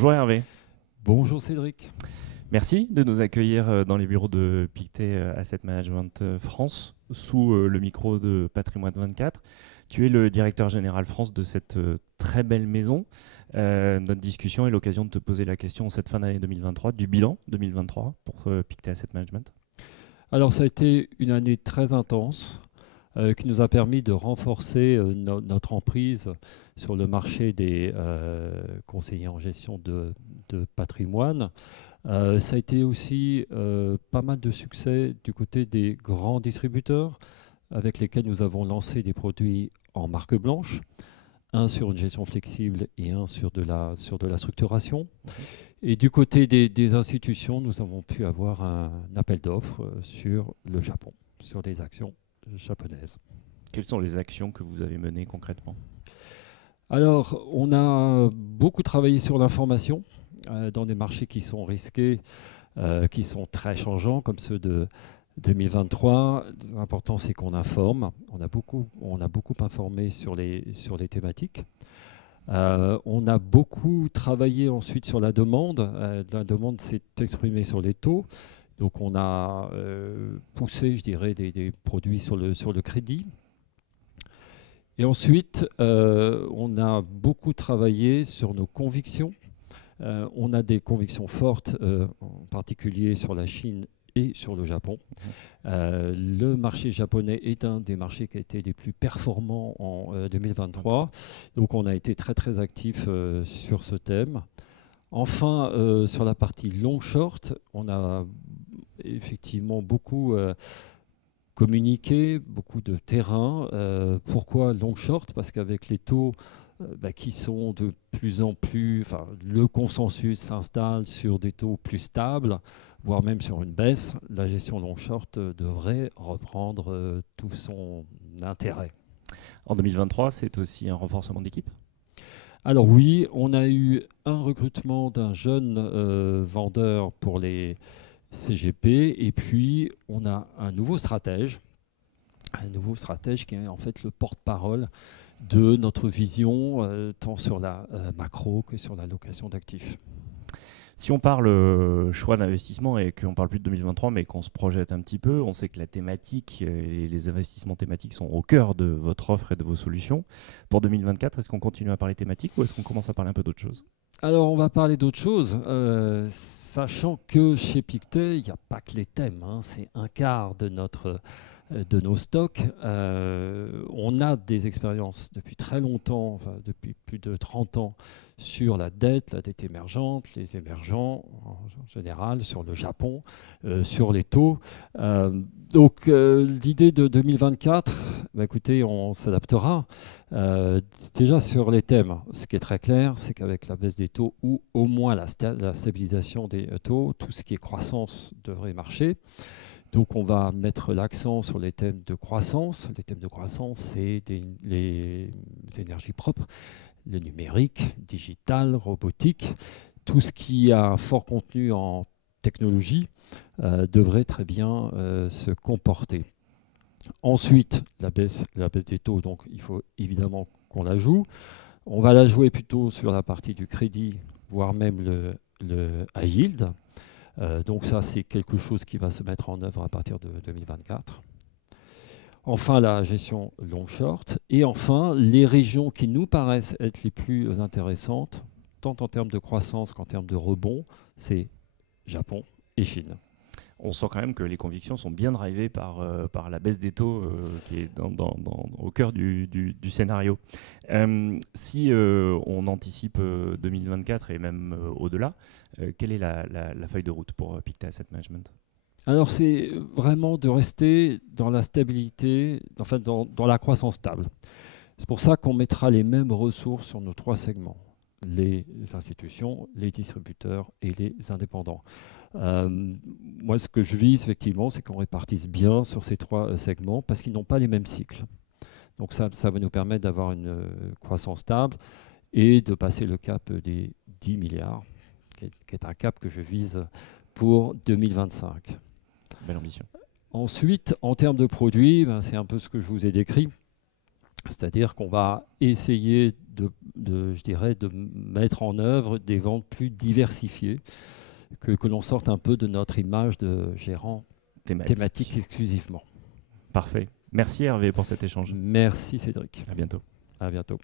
Bonjour Hervé, Bonjour Cédric. merci de nous accueillir dans les bureaux de Pictet Asset Management France sous le micro de Patrimoine 24. Tu es le directeur général France de cette très belle maison. Notre discussion est l'occasion de te poser la question en cette fin d'année 2023, du bilan 2023 pour Pictet Asset Management. Alors ça a été une année très intense qui nous a permis de renforcer notre emprise sur le marché des conseillers en gestion de patrimoine. Ça a été aussi pas mal de succès du côté des grands distributeurs avec lesquels nous avons lancé des produits en marque blanche, un sur une gestion flexible et un sur de la structuration. Et du côté des institutions, nous avons pu avoir un appel d'offres sur le Japon, sur des actions japonaises. Quelles sont les actions que vous avez menées concrètement ? Alors, on a beaucoup travaillé sur l'information dans des marchés qui sont risqués, qui sont très changeants, comme ceux de 2023. L'important, c'est qu'on informe. On a beaucoup informé sur les thématiques. On a beaucoup travaillé ensuite sur la demande. La demande s'est exprimée sur les taux. Donc on a poussé, je dirais, des produits sur le crédit. Et ensuite, on a beaucoup travaillé sur nos convictions. On a des convictions fortes, en particulier sur la Chine et sur le Japon. Le marché japonais est un des marchés qui a été les plus performants en 2023. Donc on a été très très actifs sur ce thème. Enfin, sur la partie long-short, on a effectivement beaucoup communiqué, beaucoup de terrain. Pourquoi long-short ? Parce qu'avec les taux qui sont de plus en plus... Enfin, le consensus s'installe sur des taux plus stables, voire même sur une baisse. La gestion long-short devrait reprendre tout son intérêt. En 2023, c'est aussi un renforcement d'équipe ? Alors oui, on a eu un recrutement d'un jeune vendeur pour les CGP et puis on a un nouveau stratège qui est en fait le porte-parole de notre vision tant sur la macro que sur la location d'actifs. Si on parle choix d'investissement et qu'on parle plus de 2023 mais qu'on se projette un petit peu, on sait que la thématique et les investissements thématiques sont au cœur de votre offre et de vos solutions. Pour 2024, est-ce qu'on continue à parler thématique ou est-ce qu'on commence à parler un peu d'autre chose ? Alors on va parler d'autre chose, sachant que chez Pictet, il n'y a pas que les thèmes, c'est un quart de nos stocks. On a des expériences depuis très longtemps, enfin, depuis plus de 30 ans, sur la dette émergente, les émergents en général, sur le Japon, sur les taux. Donc l'idée de 2024, écoutez, on s'adaptera. Déjà sur les thèmes, ce qui est très clair, c'est qu'avec la baisse des taux ou au moins la stabilisation des taux, tout ce qui est croissance devrait marcher. Donc on va mettre l'accent sur les thèmes de croissance. Les thèmes de croissance, c'est les énergies propres, le numérique, digital, robotique. Tout ce qui a un fort contenu en technologie devrait très bien se comporter. Ensuite, la baisse des taux, donc il faut évidemment qu'on la joue. On va la jouer plutôt sur la partie du crédit, voire même le high yield. Donc ça, c'est quelque chose qui va se mettre en œuvre à partir de 2024. Enfin, la gestion long-short. Et enfin, les régions qui nous paraissent être les plus intéressantes, tant en termes de croissance qu'en termes de rebond, c'est Japon et Chine. On sent quand même que les convictions sont bien drivées par la baisse des taux qui est au cœur du scénario. Si on anticipe 2024 et même au-delà, quelle est la feuille de route pour Pictet Asset Management ? Alors c'est vraiment de rester dans la stabilité, enfin dans la croissance stable. C'est pour ça qu'on mettra les mêmes ressources sur nos trois segments, les institutions, les distributeurs et les indépendants. Moi, ce que je vise, effectivement, c'est qu'on répartisse bien sur ces trois segments parce qu'ils n'ont pas les mêmes cycles. Donc ça va nous permettre d'avoir une croissance stable et de passer le cap des 10 milliards, qui est un cap que je vise pour 2025. Belle ambition. Ensuite, en termes de produits, c'est un peu ce que je vous ai décrit. C'est-à-dire qu'on va essayer je dirais, de mettre en œuvre des ventes plus diversifiées, que l'on sorte un peu de notre image de gérant thématique exclusivement. Parfait. Merci Hervé pour cet échange. Merci Cédric. À bientôt. À bientôt.